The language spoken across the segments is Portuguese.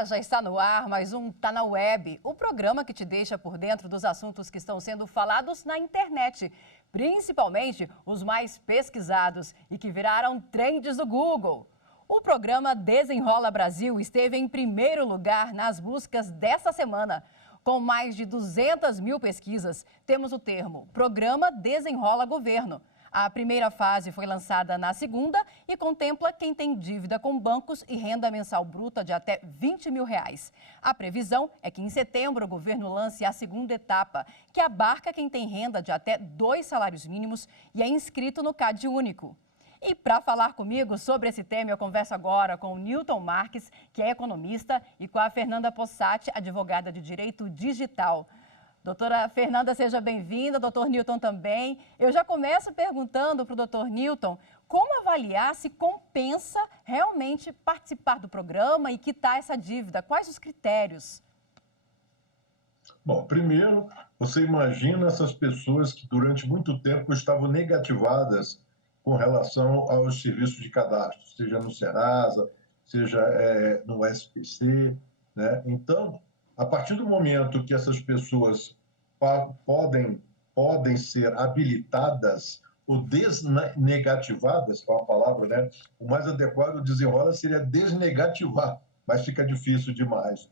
Olá, já está no ar mais um Tá na Web, o programa que te deixa por dentro dos assuntos que estão sendo falados na internet, principalmente os mais pesquisados e que viraram trends do Google. O programa Desenrola Brasil esteve em primeiro lugar nas buscas dessa semana. Com mais de 200 mil pesquisas, temos o termo Programa Desenrola Governo. A primeira fase foi lançada na segunda e contempla quem tem dívida com bancos e renda mensal bruta de até R$ 20 mil. A previsão é que em setembro o governo lance a segunda etapa, que abarca quem tem renda de até 2 salários mínimos e é inscrito no CAD único. E para falar comigo sobre esse tema, eu converso agora com o Newton Marques, que é economista, e com a Fernanda Possati, advogada de Direito Digital. Doutora Fernanda, seja bem-vinda, doutor Newton também. Eu já começo perguntando para o doutor Newton como avaliar se compensa realmente participar do programa e quitar essa dívida. Quais os critérios? Bom, primeiro, você imagina essas pessoas que durante muito tempo estavam negativadas com relação aos serviços de cadastro, seja no Serasa, seja no SPC, né? Então, a partir do momento que essas pessoas podem ser habilitadas ou desnegativadas, que é uma palavra, né? O mais adequado, desenrola, seria desnegativar, mas fica difícil demais.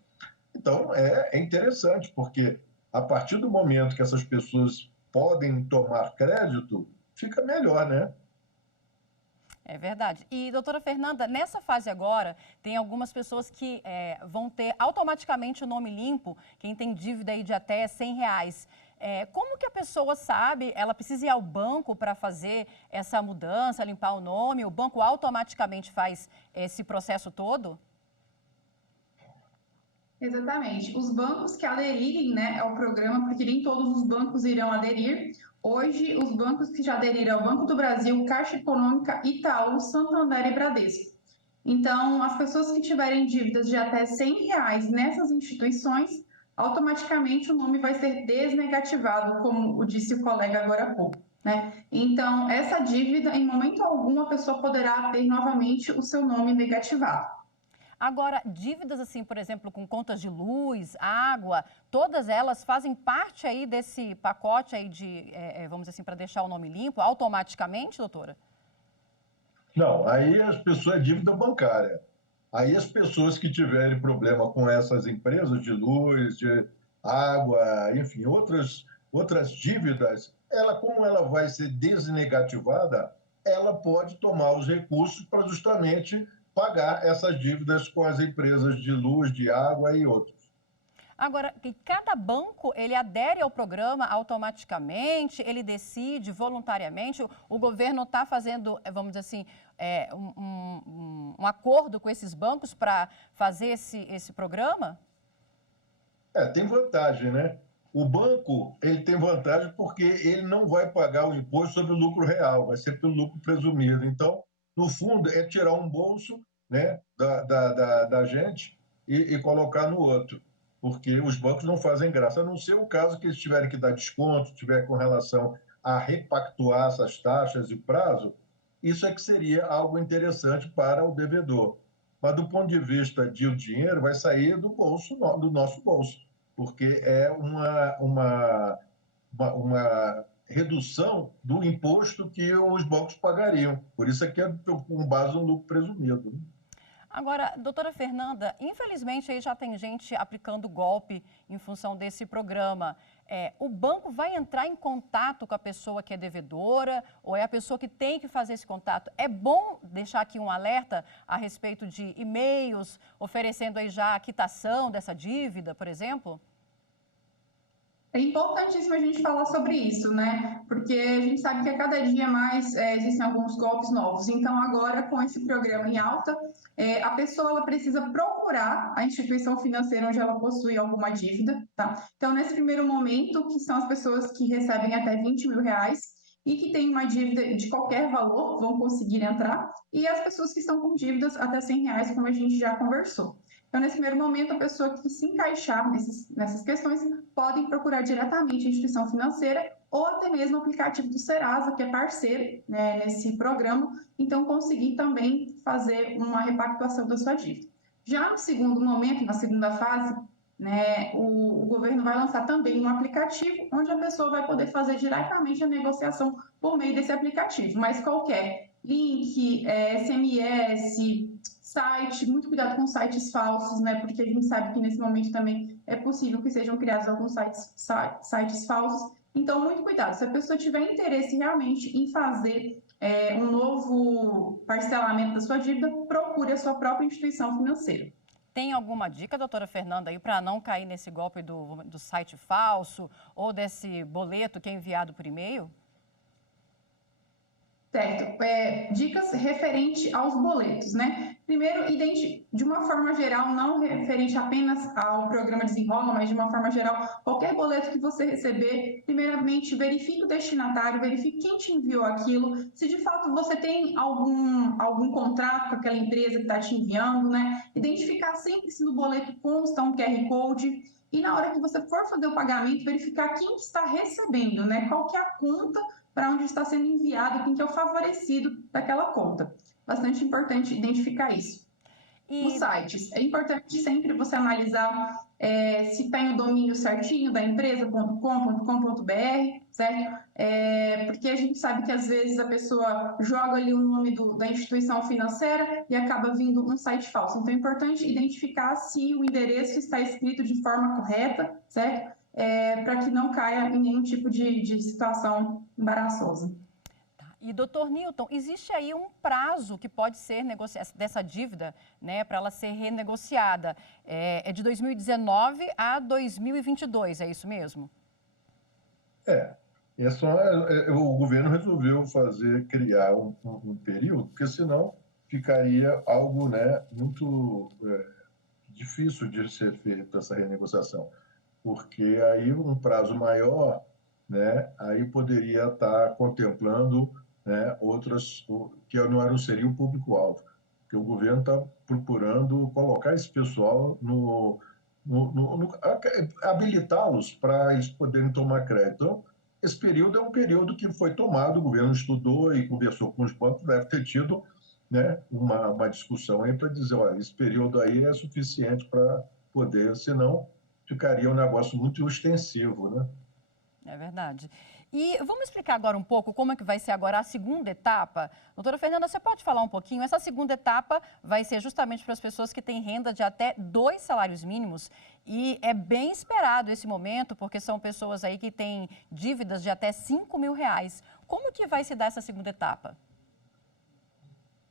Então, é interessante, porque a partir do momento que essas pessoas podem tomar crédito, fica melhor, né? É verdade. E, doutora Fernanda, nessa fase agora, tem algumas pessoas que vão ter automaticamente o nome limpo, quem tem dívida aí de até R$ 100. Como que a pessoa sabe? Ela precisa ir ao banco para fazer essa mudança, limpar o nome? O banco automaticamente faz esse processo todo? Exatamente. Os bancos que aderirem, né, ao programa, porque nem todos os bancos irão aderir. Hoje, os bancos que já aderiram ao Banco do Brasil, Caixa Econômica, Itaú, Santander e Bradesco. Então, as pessoas que tiverem dívidas de até R$ 100 nessas instituições, automaticamente o nome vai ser desnegativado, como disse o colega agora há pouco, né? Então, essa dívida, em momento algum, a pessoa poderá ter novamente o seu nome negativado. Agora, dívidas assim, por exemplo, com contas de luz, água, todas elas fazem parte aí desse pacote aí de, vamos dizer assim, para deixar o nome limpo automaticamente, doutora? Não, aí as pessoas é dívida bancária. Aí as pessoas que tiverem problema com essas empresas de luz, de água, enfim, outras dívidas, como ela vai ser desnegativada, ela pode tomar os recursos para justamente pagar essas dívidas com as empresas de luz, de água e outros. Agora, que cada banco, ele adere ao programa automaticamente, ele decide voluntariamente, o governo está fazendo, vamos dizer assim, um acordo com esses bancos para fazer esse programa? Tem vantagem, né? O banco, ele tem vantagem porque ele não vai pagar o imposto sobre o lucro real, vai ser pelo lucro presumido. Então, no fundo, é tirar um bolso, né, da gente e colocar no outro, porque os bancos não fazem graça, a não ser o caso que eles tiverem que dar desconto, tiver com relação a repactuar essas taxas e prazo, isso é que seria algo interessante para o devedor. Mas do ponto de vista de o dinheiro, vai sair do nosso bolso, porque é uma redução do imposto que os bancos pagariam. Por isso é que é com base no lucro presumido, né? Agora, doutora Fernanda, infelizmente aí já tem gente aplicando golpe em função desse programa. O banco vai entrar em contato com a pessoa que é devedora ou é a pessoa que tem que fazer esse contato? É bom deixar aqui um alerta a respeito de e-mails oferecendo aí já a quitação dessa dívida, por exemplo? É importantíssimo a gente falar sobre isso, né? Porque a gente sabe que a cada dia mais existem alguns golpes novos. Então, agora, com esse programa em alta, a pessoa ela precisa procurar a instituição financeira onde ela possui alguma dívida, tá? Então, nesse primeiro momento, que são as pessoas que recebem até R$ 20 mil e que têm uma dívida de qualquer valor, vão conseguir entrar, e as pessoas que estão com dívidas até R$ 100, como a gente já conversou. Então, nesse primeiro momento, a pessoa que se encaixar nessas questões podem procurar diretamente a instituição financeira ou até mesmo o aplicativo do Serasa, que é parceiro, né, nesse programa, então conseguir também fazer uma repactuação da sua dívida. Já no segundo momento, na segunda fase, né, o governo vai lançar também um aplicativo onde a pessoa vai poder fazer diretamente a negociação por meio desse aplicativo, mas qualquer link, SMS, site, muito cuidado com sites falsos, né, porque a gente sabe que nesse momento também é possível que sejam criados alguns sites falsos. Então, muito cuidado. Se a pessoa tiver interesse realmente em fazer um novo parcelamento da sua dívida, procure a sua própria instituição financeira. Tem alguma dica, doutora Fernanda, aí para não cair nesse golpe do site falso ou desse boleto que é enviado por e-mail? Certo. Dicas referente aos boletos, né? Primeiro, de uma forma geral, não referente apenas ao programa Desenrola, mas de uma forma geral, qualquer boleto que você receber, primeiramente, verifique o destinatário, verifique quem te enviou aquilo, se de fato você tem algum contrato com aquela empresa que está te enviando, né? Identificar sempre se no boleto consta um QR Code. E na hora que você for fazer o pagamento, verificar quem está recebendo, né? Qual que é a conta para onde está sendo enviado, quem que é o favorecido daquela conta. Bastante importante identificar isso. Os sites, é importante sempre você analisar se tem o domínio certinho da empresa.com.br, certo? Porque a gente sabe que às vezes a pessoa joga ali o nome da instituição financeira e acaba vindo um site falso. Então é importante identificar se o endereço está escrito de forma correta, certo? Para que não caia em nenhum tipo de situação embaraçosa. E, doutor Newton, existe aí um prazo que pode ser negociado dessa dívida, né, para ela ser renegociada. É de 2019 a 2022, é isso mesmo? O governo resolveu criar um período, porque senão ficaria algo, né, muito difícil de ser feita essa renegociação, porque aí um prazo maior, né, aí poderia estar contemplando, né, outras, que não seria o público-alvo, porque o governo está procurando colocar esse pessoal habilitá-los para eles poderem tomar crédito. Então, esse período é um período que foi tomado, o governo estudou e conversou com os bancos, deve ter tido, né, uma discussão aí para dizer, olha, esse período aí é suficiente para poder, senão ficaria um negócio muito extensivo, né? É verdade. E vamos explicar agora um pouco como é que vai ser agora a segunda etapa. Doutora Fernanda, você pode falar um pouquinho? Essa segunda etapa vai ser justamente para as pessoas que têm renda de até 2 salários mínimos e é bem esperado esse momento, porque são pessoas aí que têm dívidas de até R$ 5.000. Como que vai se dar essa segunda etapa?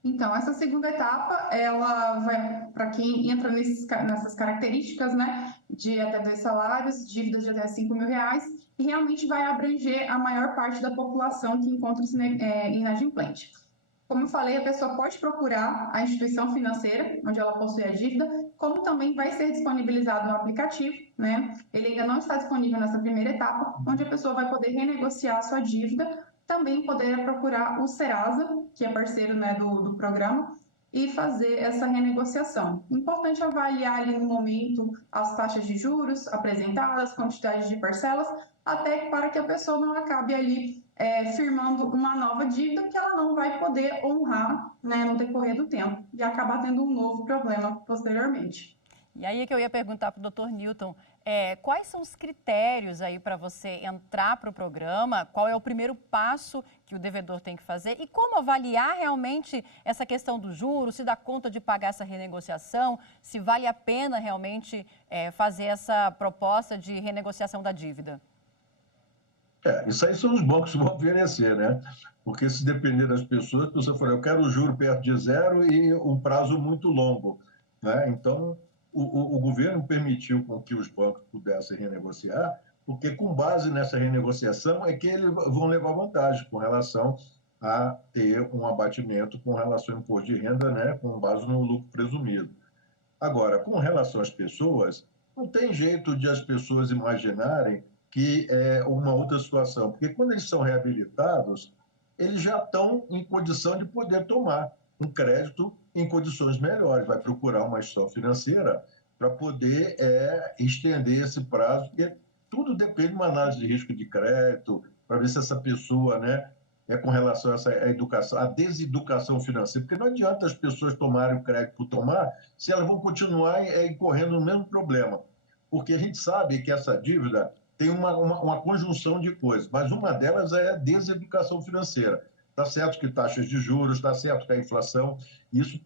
Então, essa segunda etapa, ela vai para quem entra nessas características, né, de até 2 salários, dívidas de até R$ 5.000, e realmente vai abranger a maior parte da população que encontra-se inadimplente. Como eu falei, a pessoa pode procurar a instituição financeira onde ela possui a dívida, como também vai ser disponibilizado no aplicativo, né? Ele ainda não está disponível nessa primeira etapa, onde a pessoa vai poder renegociar a sua dívida, também poder procurar o Serasa, que é parceiro, né, do programa, e fazer essa renegociação. Importante avaliar ali no momento as taxas de juros apresentadas, quantidade de parcelas, até para que a pessoa não acabe ali firmando uma nova dívida que ela não vai poder honrar, né, no decorrer do tempo e acabar tendo um novo problema posteriormente. E aí que eu ia perguntar para o doutor Newton, quais são os critérios aí para você entrar para o programa? Qual é o primeiro passo que o devedor tem que fazer? E como avaliar realmente essa questão do juros, se dá conta de pagar essa renegociação, se vale a pena realmente fazer essa proposta de renegociação da dívida? Isso aí são os bancos que vão oferecer, né? Porque se depender das pessoas, a pessoa fala, eu quero o juro perto de zero e um prazo muito longo, né? Então, o governo permitiu com que os bancos pudessem renegociar, porque com base nessa renegociação é que eles vão levar vantagem com relação a ter um abatimento com relação ao imposto de renda, né? Com base no lucro presumido. Agora, com relação às pessoas, não tem jeito de as pessoas imaginarem que é uma outra situação, porque quando eles são reabilitados, eles já estão em condição de poder tomar um crédito em condições melhores, vai procurar uma instituição financeira para poder estender esse prazo, porque tudo depende de uma análise de risco de crédito, para ver se essa pessoa, né, com relação a essa a educação, a deseducação financeira, porque não adianta as pessoas tomarem o crédito por tomar, se elas vão continuar incorrendo no mesmo problema, porque a gente sabe que essa dívida tem uma conjunção de coisas, mas uma delas é a deseducação financeira. Está certo que taxas de juros, está certo que a inflação, isso,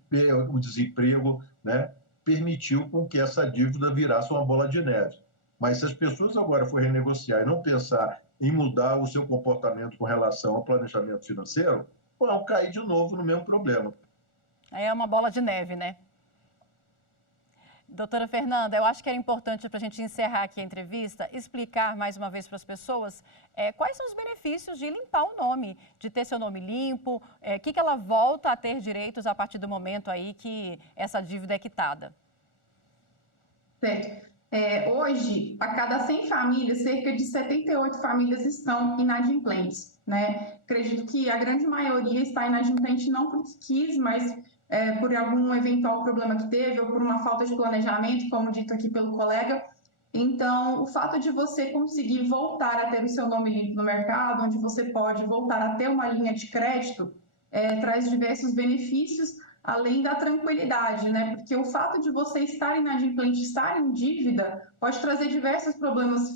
o desemprego, né, permitiu com que essa dívida virasse uma bola de neve. Mas se as pessoas agora forem renegociar e não pensar em mudar o seu comportamento com relação ao planejamento financeiro, vão cair de novo no mesmo problema. É uma bola de neve, né? Doutora Fernanda, eu acho que era importante para a gente encerrar aqui a entrevista, explicar mais uma vez para as pessoas quais são os benefícios de limpar o nome, de ter seu nome limpo, que ela volta a ter direitos a partir do momento aí que essa dívida é quitada. Certo. Hoje, a cada 100 famílias, cerca de 78 famílias estão inadimplentes, né? Acredito que a grande maioria está inadimplente não porque quis, mas por algum eventual problema que teve ou por uma falta de planejamento, como dito aqui pelo colega. Então, o fato de você conseguir voltar a ter o seu nome limpo no mercado, onde você pode voltar a ter uma linha de crédito, traz diversos benefícios, além da tranquilidade, né? Porque o fato de você estar inadimplente, estar em dívida, pode trazer diversos problemas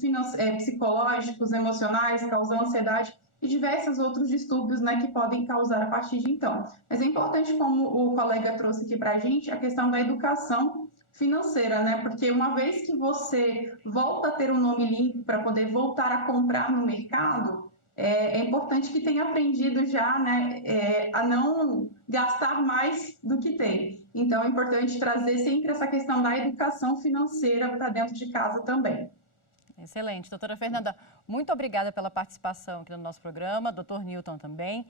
psicológicos, emocionais, causar ansiedade e diversos outros distúrbios, né, que podem causar a partir de então. Mas é importante, como o colega trouxe aqui para a gente, a questão da educação financeira, né? Porque uma vez que você volta a ter um nome limpo para poder voltar a comprar no mercado, é importante que tenha aprendido já, né, a não gastar mais do que tem. Então, é importante trazer sempre essa questão da educação financeira para dentro de casa também. Excelente. Doutora Fernanda, muito obrigada pela participação aqui no nosso programa, doutor Newton também.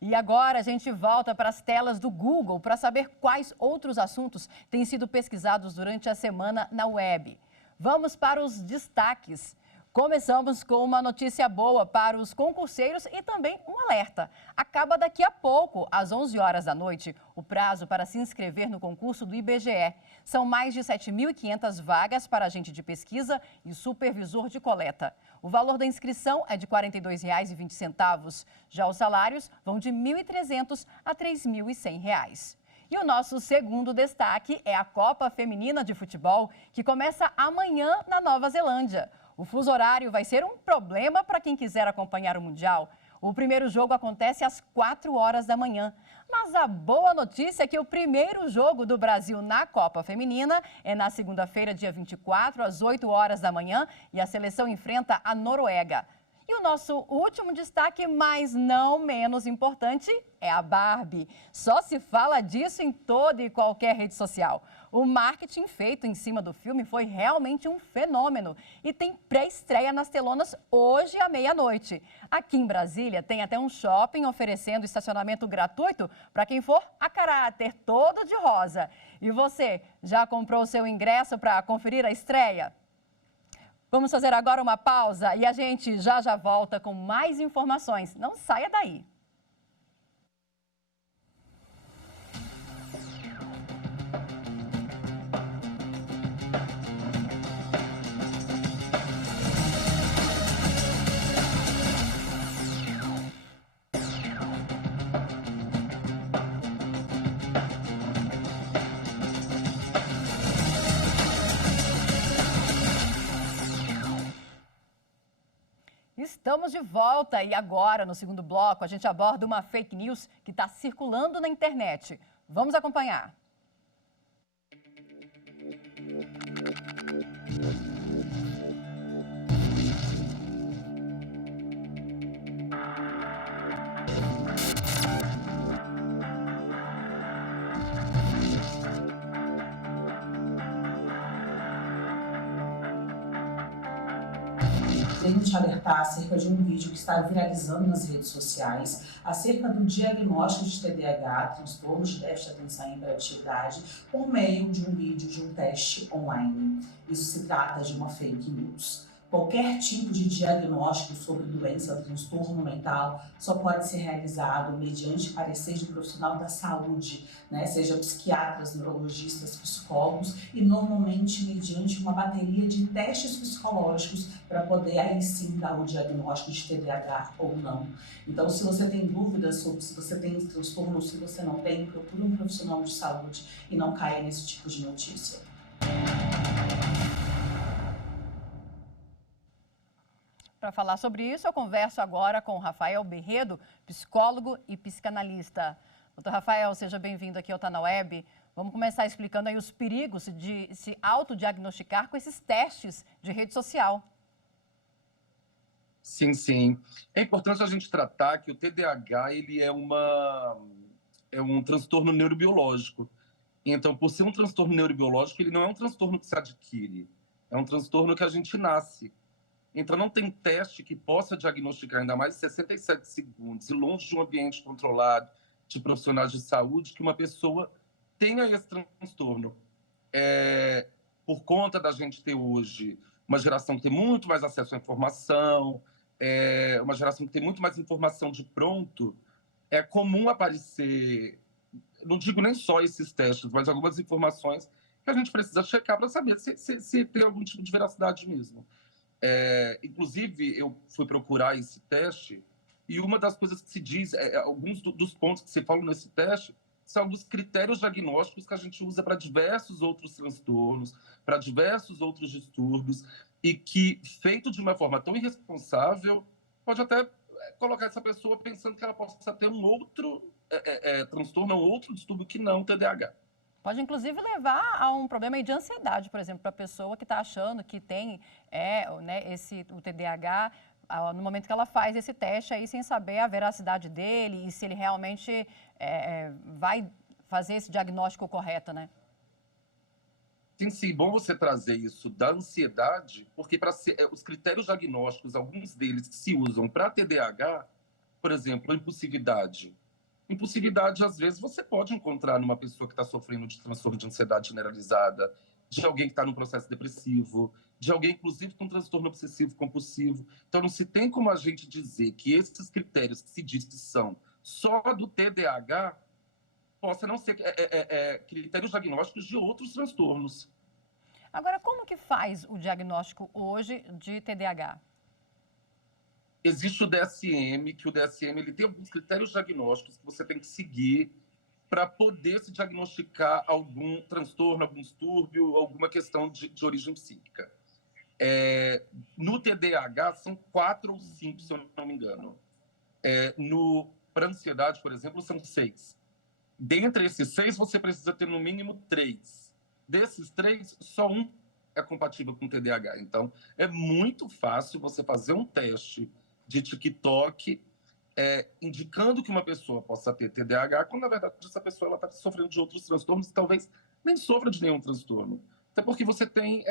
E agora a gente volta para as telas do Google para saber quais outros assuntos têm sido pesquisados durante a semana na web. Vamos para os destaques. Começamos com uma notícia boa para os concurseiros e também um alerta. Acaba daqui a pouco, às 11 horas da noite, o prazo para se inscrever no concurso do IBGE. São mais de 7.500 vagas para agente de pesquisa e supervisor de coleta. O valor da inscrição é de R$ 42,20. Já os salários vão de R$ 1.300 a R$ 3.100. E o nosso segundo destaque é a Copa Feminina de Futebol, que começa amanhã na Nova Zelândia. O fuso horário vai ser um problema para quem quiser acompanhar o Mundial. O primeiro jogo acontece às 4 horas da manhã. Mas a boa notícia é que o primeiro jogo do Brasil na Copa Feminina é na segunda-feira, dia 24, às 8 horas da manhã, e a seleção enfrenta a Noruega. E o nosso último destaque, mas não menos importante, é a Barbie. Só se fala disso em toda e qualquer rede social. O marketing feito em cima do filme foi realmente um fenômeno e tem pré-estreia nas telonas hoje à meia-noite. Aqui em Brasília tem até um shopping oferecendo estacionamento gratuito para quem for a caráter todo de rosa. E você, já comprou o seu ingresso para conferir a estreia? Vamos fazer agora uma pausa e a gente já volta com mais informações. Não saia daí. Estamos de volta e agora, no segundo bloco, a gente aborda uma fake news que está circulando na internet. Vamos acompanhar. Venho te alertar acerca de um vídeo que está viralizando nas redes sociais acerca do diagnóstico de TDAH, transtorno de déficit de atenção e hiperatividade, por meio de um vídeo de um teste online. Isso se trata de uma fake news. Qualquer tipo de diagnóstico sobre doença, transtorno mental, só pode ser realizado mediante parecer de profissional da saúde, né? Seja psiquiatras, neurologistas, psicólogos, e normalmente mediante uma bateria de testes psicológicos para poder aí sim dar o diagnóstico de TDAH ou não. Então, se você tem dúvidas sobre se você tem esse transtorno ou se você não tem, procure um profissional de saúde e não caia nesse tipo de notícia. Para falar sobre isso, eu converso agora com Rafael Berredo, psicólogo e psicanalista. Doutor Rafael, seja bem-vindo aqui ao Tá na Web. Vamos começar explicando aí os perigos de se autodiagnosticar com esses testes de rede social. Sim, sim. É importante a gente tratar que o TDAH ele é um transtorno neurobiológico. Então, por ser um transtorno neurobiológico, ele não é um transtorno que se adquire, é um transtorno que a gente nasce. Então, não tem teste que possa diagnosticar, ainda mais em 67 segundos, e longe de um ambiente controlado, de profissionais de saúde, que uma pessoa tenha esse transtorno. Por conta da gente ter hoje uma geração que tem muito mais acesso à informação, uma geração que tem muito mais informação de pronto, é comum aparecer, não digo nem só esses testes, mas algumas informações que a gente precisa checar para saber se tem algum tipo de veracidade mesmo. Inclusive, eu fui procurar esse teste e uma das coisas que se diz, alguns dos pontos que se falam nesse teste, são alguns critérios diagnósticos que a gente usa para diversos outros transtornos, para diversos outros distúrbios, e que, feito de uma forma tão irresponsável, pode até colocar essa pessoa pensando que ela possa ter um outro transtorno ou outro distúrbio que não o TDAH. Pode, inclusive, levar a um problema de ansiedade, por exemplo, para a pessoa que está achando que tem o TDAH, no momento que ela faz esse teste aí, sem saber a veracidade dele e se ele realmente vai fazer esse diagnóstico correto, né? Sim, bom você trazer isso da ansiedade, porque os critérios diagnósticos, alguns deles que se usam para TDAH, por exemplo, a impulsividade. Impulsividade, às vezes, você pode encontrar numa pessoa que está sofrendo de transtorno de ansiedade generalizada, de alguém que está num processo depressivo, de alguém, inclusive, com transtorno obsessivo-compulsivo. Então, não se tem como a gente dizer que esses critérios que se diz que são só do TDAH possam não ser critérios diagnósticos de outros transtornos. Agora, como que faz o diagnóstico hoje de TDAH? Existe o DSM, que o DSM ele tem alguns critérios diagnósticos que você tem que seguir para poder se diagnosticar algum transtorno, algum distúrbio, alguma questão de origem psíquica. No TDAH, são 4 ou 5, se eu não me engano. Para ansiedade, por exemplo, são 6. Dentre esses 6, você precisa ter no mínimo 3. Desses 3, só um é compatível com TDAH. Então, é muito fácil você fazer um teste de TikTok indicando que uma pessoa possa ter TDAH, quando, na verdade, essa pessoa está sofrendo de outros transtornos e talvez nem sofra de nenhum transtorno. Até porque você tem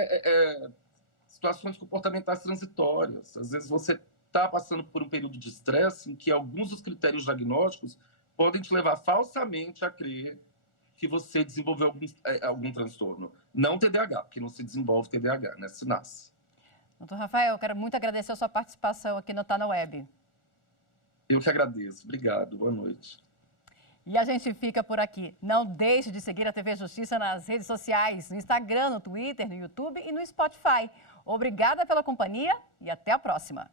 situações comportamentais transitórias. Às vezes você está passando por um período de estresse em que alguns dos critérios diagnósticos podem te levar falsamente a crer que você desenvolveu algum transtorno. Não TDAH, porque não se desenvolve TDAH, né? Se nasce. Doutor Rafael, eu quero muito agradecer a sua participação aqui no Tá na Web. Eu que agradeço. Obrigado. Boa noite. E a gente fica por aqui. Não deixe de seguir a TV Justiça nas redes sociais, no Instagram, no Twitter, no YouTube e no Spotify. Obrigada pela companhia e até a próxima.